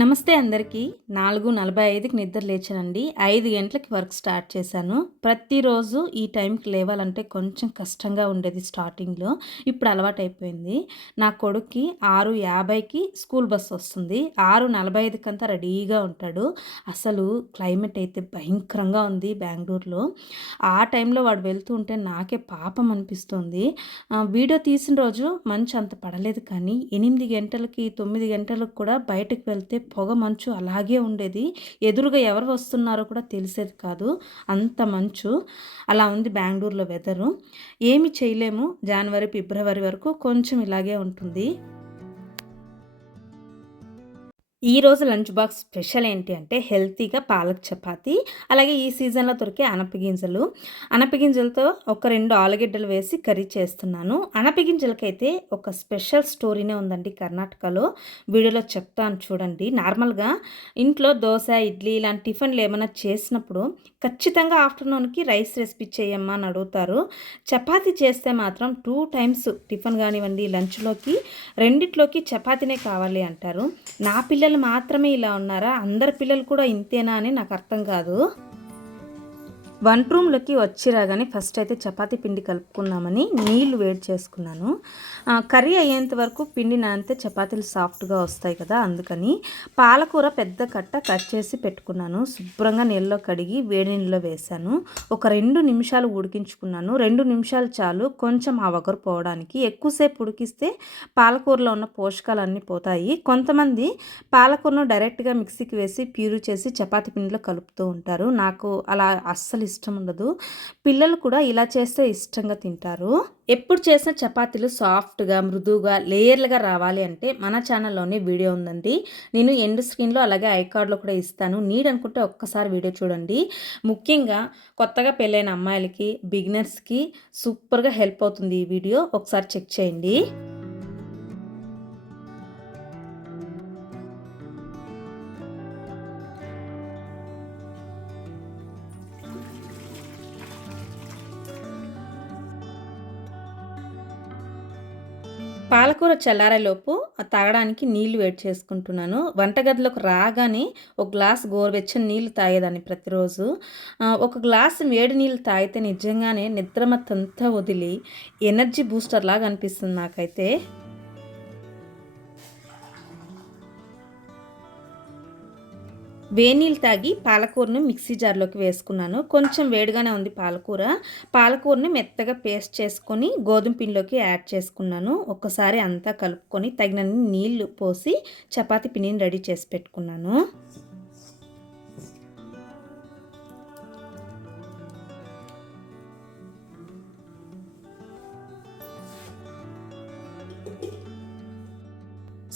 నమస్తే అందరికీ. 4:45కి నిద్ర లేచానండి. 5 గంటలకి వర్క్ స్టార్ట్ చేశాను. ప్రతిరోజు ఈ టైంకి లేవాలంటే కొంచెం కష్టంగా ఉండేది స్టార్టింగ్‌లో. ఇప్పుడు అలవాటైపోయింది. నా కొడుక్కి 6:50కి స్కూల్ బస్ వస్తుంది. 6:45కంతా రెడీగా ఉంటాడు. అసలు క్లైమేట్ అయితే భయంకరంగా ఉంది బెంగుళూరులో. ఆ టైంలో వాడు వెళ్తూ ఉంటే నాకే పాపం అనిపిస్తుంది. వీడియో తీసిన రోజు మంచు అంత పడలేదు కానీ 8 గంటలకి, 9 గంటలకు కూడా బయటకు వెళ్తే పొగ మంచు అలాగే ఉండేది. ఎదురుగా ఎవరు వస్తున్నారో కూడా తెలిసేది కాదు. అంత మంచు. అలా ఉంది బెంగుళూరులో వెదరు. ఏమి చేయలేము. జనవరి, ఫిబ్రవరి వరకు కొంచెం ఇలాగే ఉంటుంది. ఈరోజు లంచ్ బాక్స్ స్పెషల్ ఏంటి అంటే హెల్తీగా పాలక్ చపాతీ, అలాగే ఈ సీజన్లో దొరికే అనపగింజలు. అనపగింజలతో ఒక 2 ఆలుగడ్డలు వేసి కర్రీ చేస్తున్నాను. అనపగింజలకైతే ఒక స్పెషల్ స్టోరీనే ఉందండి కర్ణాటకలో. వీడియోలో చెప్తాను చూడండి. నార్మల్గా ఇంట్లో దోశ, ఇడ్లీ ఇలాంటి టిఫిన్లు ఏమైనా చేసినప్పుడు ఖచ్చితంగా ఆఫ్టర్నూన్కి రైస్ రెసిపీ చేయమ్మా అని అడుగుతారు. చపాతీ చేస్తే మాత్రం 2 టైమ్స్ టిఫిన్ కానివ్వండి, లంచ్లోకి రెండిట్లోకి చపాతీనే కావాలి అంటారు. నా పిల్లలు మాత్రమే ఇలా ఉన్నారా? అందరి పిల్లలు కూడా ఇంతేనా అని నాకు అర్థం కాదు. వంట రూమ్లోకి వచ్చి రాగానే ఫస్ట్ అయితే చపాతీ పిండి కలుపుకుందామని నీళ్లు వేడి చేసుకున్నాను. కర్రీ అయ్యేంత వరకు పిండి నానితే చపాతీలు సాఫ్ట్గా వస్తాయి కదా, అందుకని పాలకూర పెద్ద కట్ట కట్ చేసి పెట్టుకున్నాను. శుభ్రంగా నీళ్ళలో కడిగి వేడి నీళ్ళలో వేశాను. ఒక 2 నిమిషాలు ఉడికించుకున్నాను. 2 నిమిషాలు చాలు కొంచెం ఆ వగరు పోవడానికి. ఎక్కువసేపు ఉడికిస్తే పాలకూరలో ఉన్న పోషకాలన్నీ పోతాయి. కొంతమంది పాలకూరను డైరెక్ట్గా మిక్సీకి వేసి ప్యూరీ చేసి చపాతీ పిండిలో కలుపుతూ ఉంటారు. నాకు అలా అస్సలు ఇష్టం ఉండదు. పిల్లలు కూడా ఇలా చేస్తే ఇష్టంగా తింటారు. ఎప్పుడు చేసిన చపాతీలు సాఫ్ట్గా, మృదువుగా, లేయర్లుగా రావాలి అంటే మన ఛానల్లోనే వీడియో ఉందండి. నేను ఎండ్ స్క్రీన్లో అలాగే ఐకార్డ్లో కూడా ఇస్తాను. నీడ్ అనుకుంటే ఒక్కసారి వీడియో చూడండి. ముఖ్యంగా కొత్తగా పెళ్ళైన అమ్మాయిలకి, బిగినర్స్కి సూపర్గా హెల్ప్ అవుతుంది ఈ వీడియో. ఒకసారి చెక్ చేయండి. పాలకూర చల్లారేలోపు తాగడానికి నీళ్లు వేడి చేసుకుంటున్నాను. వంటగదిలోకి రాగానే ఒక గ్లాస్ గోరువెచ్చని నీళ్లు తాగేదాన్ని ప్రతిరోజు. ఒక గ్లాస్ వేడి నీళ్ళు తాగితే నిజంగానే నిద్రమత్తంతా వదిలి ఎనర్జీ బూస్టర్ లాగా అనిపిస్తుంది నాకైతే. వేనీళ్ళు తాగి పాలకూరను మిక్సీ జార్లోకి వేసుకున్నాను. కొంచెం వేడిగానే ఉంది పాలకూర. పాలకూరని మెత్తగా పేస్ట్ చేసుకొని గోధుమ పిండిలోకి యాడ్ చేసుకున్నాను. ఒక్కసారి అంతా కలుపుకొని తగినన్ని నీళ్లు పోసి చపాతీ పిండిని రెడీ చేసి పెట్టుకున్నాను.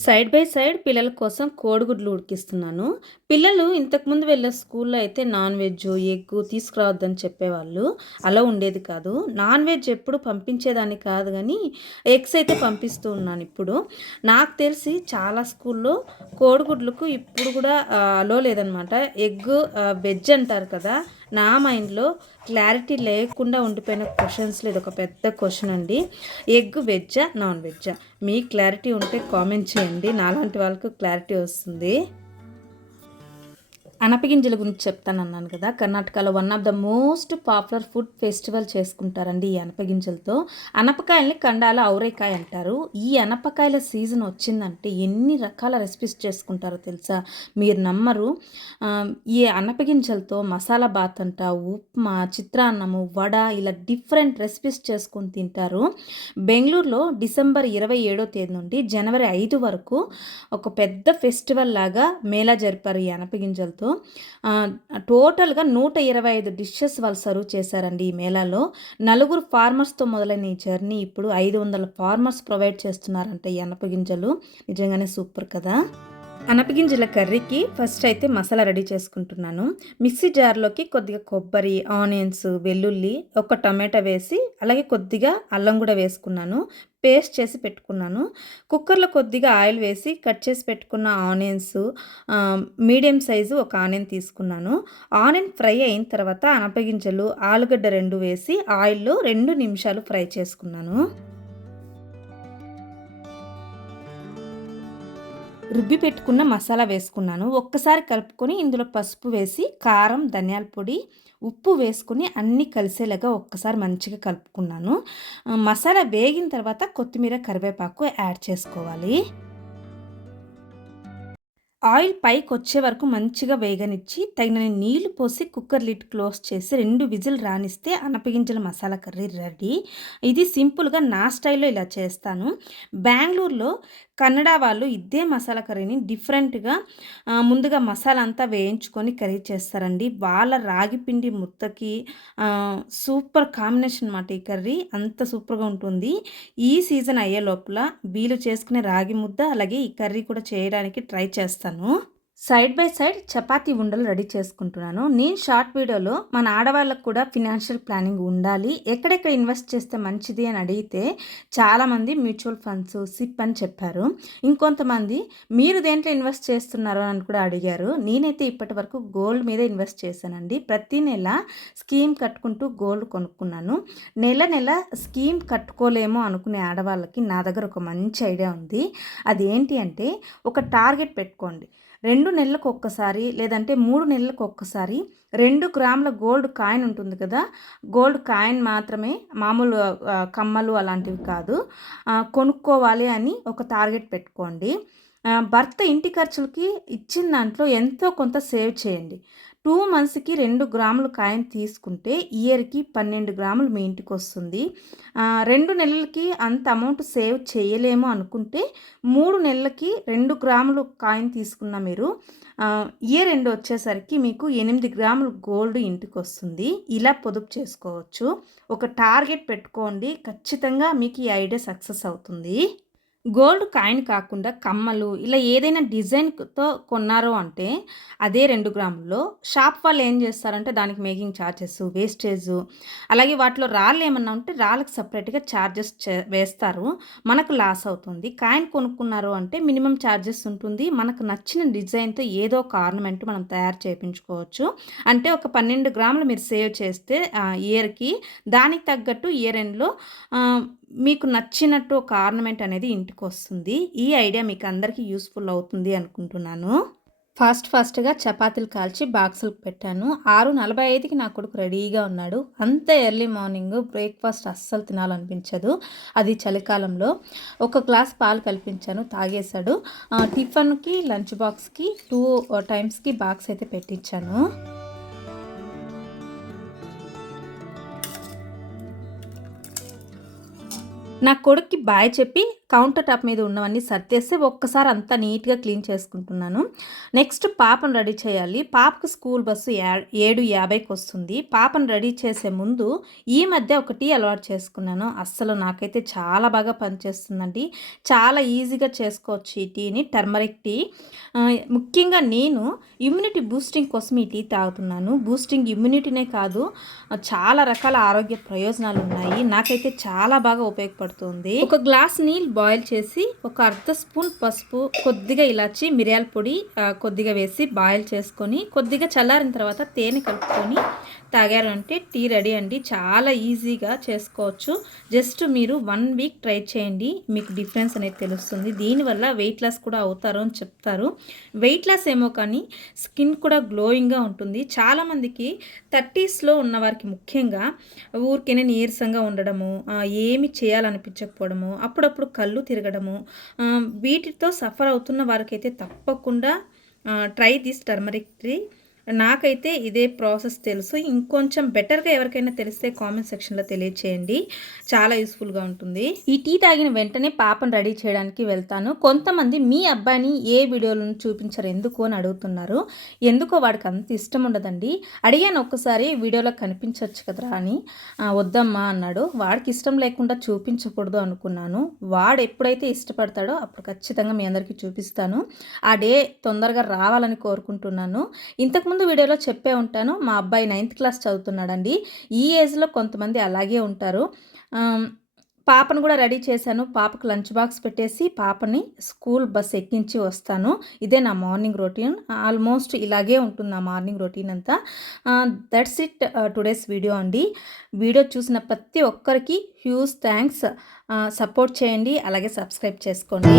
సైడ్ బై సైడ్ పిల్లల కోసం కోడిగుడ్లు ఉడికిస్తున్నాను. పిల్లలు ఇంతకుముందు వెళ్ళే స్కూల్లో అయితే నాన్ వెజ్, ఎగ్ తీసుకురావద్దని చెప్పేవాళ్ళు. అలా ఉండేది కాదు. నాన్ వెజ్ ఎప్పుడు పంపించేదాన్ని కాదు కానీ ఎగ్స్ అయితే పంపిస్తూ ఉన్నాను ఇప్పుడు. నాకు తెలిసి చాలా స్కూల్లో కోడిగుడ్లకు ఇప్పుడు కూడా అలో లేదనమాట. ఎగ్ వెజ్ అంటారు కదా. నా మైండ్లో క్లారిటీ లేకుండా ఉండిపోయిన క్వశ్చన్స్లో ఇది ఒక పెద్ద క్వశ్చన్ అండి. ఎగ్ వెజ్జా, నాన్ వెజ్జా? మీకు క్లారిటీ ఉంటే కామెంట్ చేయండి. నాలాంటి వాళ్ళకు క్లారిటీ వస్తుంది. అనపగింజల గురించి చెప్తానన్నాను కదా. కర్ణాటకలో one of the most popular food festival చేసుకుంటారండి ఈ అనపగింజలతో. అనపకాయల్ని కండాల ఔరేకాయ అంటారు. ఈ అనపకాయల సీజన్ వచ్చిందంటే ఎన్ని రకాల రెసిపీస్ చేసుకుంటారో తెలుసా? మీరు నమ్మరు. ఈ అనపగింజలతో మసాలా బాత్ అంట, ఉప్మా, చిత్రాన్నము, వడ ఇలా డిఫరెంట్ రెసిపీస్ చేసుకొని తింటారు. బెంగళూరులో డిసెంబర్ 27వ తేదీ నుండి జనవరి 5 వరకు ఒక పెద్ద ఫెస్టివల్ లాగా మేళా జరిపారు ఈ అనపగింజలతో. టోటల్గా 125 డిషెస్ వాళ్ళు సర్వ్ చేశారండి ఈ మేళాలో. 4 ఫార్మర్స్తో మొదలైన ఈ జర్నీ ఇప్పుడు 500 ఫార్మర్స్ ప్రొవైడ్ చేస్తున్నారంట ఈ అనపగింజలు. నిజంగానే సూపర్ కదా. అనపగింజల కర్రీకి ఫస్ట్ అయితే మసాలా రెడీ చేసుకుంటున్నాను. మిక్సీ జార్లోకి కొద్దిగా కొబ్బరి, ఆనియన్స్, వెల్లుల్లి, ఒక టమాటా వేసి అలాగే కొద్దిగా అల్లం కూడా వేసుకున్నాను. పేస్ట్ చేసి పెట్టుకున్నాను. కుక్కర్లో కొద్దిగా ఆయిల్ వేసి కట్ చేసి పెట్టుకున్న ఆనియన్స్, మీడియం సైజు ఒక ఆనియన్ తీసుకున్నాను. ఆనియన్ ఫ్రై అయిన తర్వాత అనపగింజలు, ఆలుగడ్డ 2 వేసి ఆయిల్లో 2 నిమిషాలు ఫ్రై చేసుకున్నాను. రుబ్బి పెట్టుకున్న మసాలా వేసుకున్నాను. ఒక్కసారి కలుపుకొని ఇందులో పసుపు వేసి, కారం, ధనియాల పొడి, ఉప్పు వేసుకొని అన్నీ కలిసేలాగా ఒక్కసారి మంచిగా కలుపుకున్నాను. మసాలా వేగిన తర్వాత కొత్తిమీర, కరివేపాకు యాడ్ చేసుకోవాలి. ఆయిల్ పైకొచ్చే వరకు మంచిగా వేగనిచ్చి తగినన్ని నీళ్లు పోసి కుక్కర్ లిడ్ క్లోజ్ చేసి 2 విజిల్ రానిస్తే అనపగింజల మసాలా కర్రీ రెడీ. ఇది సింపుల్‌గా నా స్టైల్‌లో ఇలా చేస్తాను. బెంగుళూరులో కన్నడ వాళ్ళు ఇదే మసాలా కర్రీని డిఫరెంట్‌గా ముందుగా మసాలా అంతా వేయించుకొని కర్రీ చేస్తారండి. వాళ్ళ రాగి పిండి ముద్దకి సూపర్ కాంబినేషన్ అన్నమాట ఈ కర్రీ. అంత సూపర్‌గా ఉంటుంది. ఈ సీజన్ అయ్యే లోపల వీళ్ళు చేసుకునే రాగి ముద్ద అలాగే ఈ కర్రీ కూడా చేయడానికి ట్రై చేస్తాను. సైడ్ బై సైడ్ చపాతీ ఉండలు రెడీ చేసుకుంటున్నాను. నేను షార్ట్ వీడియోలో మన ఆడవాళ్ళకు కూడా ఫినాన్షియల్ ప్లానింగ్ ఉండాలి, ఎక్కడెక్కడ ఇన్వెస్ట్ చేస్తే మంచిది అని అడిగితే చాలామంది మ్యూచువల్ ఫండ్స్, సిప్ అని చెప్పారు. ఇంకొంతమంది మీరు దేంట్లో ఇన్వెస్ట్ చేస్తున్నారు అని కూడా అడిగారు. నేనైతే ఇప్పటి వరకు గోల్డ్ మీద ఇన్వెస్ట్ చేశానండి. ప్రతి నెల స్కీమ్ కట్టుకుంటూ గోల్డ్ కొనుక్కున్నాను. నెల నెల స్కీమ్ కట్టుకోలేమో అనుకునే ఆడవాళ్ళకి నా దగ్గర ఒక మంచి ఐడియా ఉంది. అదేంటి అంటే ఒక టార్గెట్ పెట్టుకోండి. 2 నెలలకు ఒక్కసారి లేదంటే 3 నెలలకు ఒక్కసారి 2 గ్రాముల గోల్డ్ కాయిన్ ఉంటుంది కదా, గోల్డ్ కాయిన్ మాత్రమే, మామూలు కమ్మలు అలాంటివి కాదు, కొనుక్కోవాలి అని ఒక టార్గెట్ పెట్టుకోండి. భర్త ఇంటి ఖర్చులకి ఇచ్చిన దాంట్లో ఎంతో కొంత సేవ్ చేయండి. 2 మంత్స్‌కి 2 గ్రాములు కాయిన్ తీసుకుంటే ఇయర్‌కి 12 గ్రాములు మీ ఇంటికి వస్తుంది. 2 నెలలకి అంత అమౌంట్ సేవ్ చేయలేము అనుకుంటే 3 నెలలకి 2 గ్రాములు కాయిన్ తీసుకున్న మీరు ఇయర్ ఎండ్ వచ్చేసరికి మీకు 8 గ్రాములు గోల్డ్ ఇంటికి వస్తుంది. ఇలా పొదుపు చేసుకోవచ్చు. ఒక టార్గెట్ పెట్టుకోండి, ఖచ్చితంగా మీకు ఈ ఐడియా సక్సెస్ అవుతుంది. గోల్డ్ కాయిన్ కాకుండా కమ్మలు ఇలా ఏదైనా డిజైన్‌తో కొన్నారు అంటే అదే 2 గ్రాముల్లో షాప్ వాళ్ళు ఏం చేస్తారంటే దానికి మేకింగ్ ఛార్జెస్, వేస్టేజు, అలాగే వాటిలో రాళ్ళు ఏమన్నా ఉంటే రాళ్ళకి సెపరేట్‌గా ఛార్జెస్ వేస్తారు. మనకు లాస్ అవుతుంది. కాయిన్ కొనుక్కున్నారు అంటే మినిమమ్ ఛార్జెస్ ఉంటుంది. మనకు నచ్చిన డిజైన్‌తో ఏదో ఒక ఆర్నమెంట్ మనం తయారు చేపించుకోవచ్చు. అంటే ఒక 12 గ్రాములు మీరు సేవ్ చేస్తే ఇయర్‌కి దానికి తగ్గట్టు ఇయర్ ఎండ్‌లో మీకు నచ్చినట్టు ఒక ఆర్నమెంట్ అనేది ఇంటికి వస్తుంది. ఈ ఐడియా మీకు అందరికీ యూస్‌ఫుల్ అవుతుంది అనుకుంటున్నాను. ఫాస్ట్‌గా చపాతీలు కాల్చి బాక్సులకు పెట్టాను. 6:45కి నా కొడుకు రెడీగా ఉన్నాడు. అంత ఎర్లీ మార్నింగ్ బ్రేక్‌ఫాస్ట్ అస్సలు తినాలనిపించదు, అది చలికాలంలో. ఒక గ్లాస్ పాలు కల్పించాను, తాగేశాడు. టిఫిన్‌కి, లంచ్ బాక్స్‌కి 2 టైమ్స్‌కి బాక్స్ అయితే పెట్టించాను. నా కొడుక్కి బాయ్ చెప్పి కౌంటర్ టాప్ మీద ఉన్నవన్నీ సర్దేస్తే ఒక్కసారి అంతా నీట్‌గా క్లీన్ చేసుకుంటున్నాను. నెక్స్ట్ పాపను రెడీ చేయాలి. పాపకు స్కూల్ బస్సు 7:50కి వస్తుంది. పాపను రెడీ చేసే ముందు ఈ మధ్య ఒక టీ అలవాటు చేసుకున్నాను. అస్సలు నాకైతే చాలా బాగా పనిచేస్తుందండి. చాలా ఈజీగా చేసుకోవచ్చు ఈ టీని, టర్మరిక్ టీ. ముఖ్యంగా నేను ఇమ్యూనిటీ బూస్టింగ్ కోసం ఈ టీ తాగుతున్నాను. బూస్టింగ్ ఇమ్యూనిటీనే కాదు, చాలా రకాల ఆరోగ్య ప్రయోజనాలు ఉన్నాయి. నాకైతే చాలా బాగా ఉపయోగపడుతుంది. ఒక గ్లాస్ నీళ్ళు బాయిల్ చేసి ఒక అర్ధ స్పూన్ పసుపు, కొద్దిగా ఇలాచి, మిరియాల పొడి కొద్దిగా వేసి బాయిల్ చేసుకొని కొద్దిగా చల్లారిన తర్వాత తేనె కలుపుకొని తాగారంటే టీ రెడీ అండి. చాలా ఈజీగా చేసుకోవచ్చు. జస్ట్ మీరు 1 వీక్ ట్రై చేయండి, మీకు డిఫరెన్స్ అనేది తెలుస్తుంది. దీనివల్ల వెయిట్ లాస్ కూడా అవుతారు అని చెప్తారు. వెయిట్ లాస్ ఏమో కానీ స్కిన్ కూడా గ్లోయింగ్గా ఉంటుంది. చాలామందికి 30స్లో ఉన్నవారికి ముఖ్యంగా ఊరికేనే నీరసంగా ఉండడము, ఏమి చేయాలనిపించకపోవడము, అప్పుడప్పుడు కళ్ళు తిరగడము, వీటితో సఫర్ అవుతున్న వారికైతే తప్పకుండా ట్రై దిస్ టర్మరిక్ టీ. నాకైతే ఇదే ప్రాసెస్ తెలుసు. ఇంకొంచెం బెటర్గా ఎవరికైనా తెలిస్తే కామెంట్ సెక్షన్లో తెలియచేయండి, చాలా యూస్ఫుల్గా ఉంటుంది. ఈ టీ తాగిన వెంటనే పాపను రెడీ చేయడానికి వెళ్తాను. కొంతమంది మీ అబ్బాయిని ఏ వీడియోలను చూపించరు ఎందుకు అని అడుగుతున్నారు. ఎందుకో వాడికి అంత ఇష్టం ఉండదండి. అడిగాను ఒక్కసారి, వీడియోలో కనిపించవచ్చు కదరా అని. వద్దమ్మా అన్నాడు. వాడికి ఇష్టం లేకుండా చూపించకూడదు అనుకున్నాను. వాడు ఎప్పుడైతే ఇష్టపడతాడో అప్పుడు ఖచ్చితంగా మీ అందరికీ చూపిస్తాను. ఆ డే తొందరగా రావాలని కోరుకుంటున్నాను. ఇంతకుముందు వీడియోలో చెప్పే ఉంటాను, మా అబ్బాయి 9th క్లాస్ చదువుతున్నాడండి. ఈ ఏజ్లో కొంతమంది అలాగే ఉంటారు. పాపను కూడా రెడీ చేశాను. పాపకు లంచ్ బాక్స్ పెట్టేసి పాపని స్కూల్ బస్ ఎక్కించి వస్తాను. ఇదే నా మార్నింగ్ రొటీన్. ఆల్మోస్ట్ ఇలాగే ఉంటుంది నా మార్నింగ్ రొటీన్ అంతా. దట్స్ ఇట్ టుడేస్ వీడియో అండి. వీడియో చూసిన ప్రతి ఒక్కరికి హ్యూజ్ థ్యాంక్స్. సపోర్ట్ చేయండి, అలాగే సబ్స్క్రైబ్ చేసుకోండి.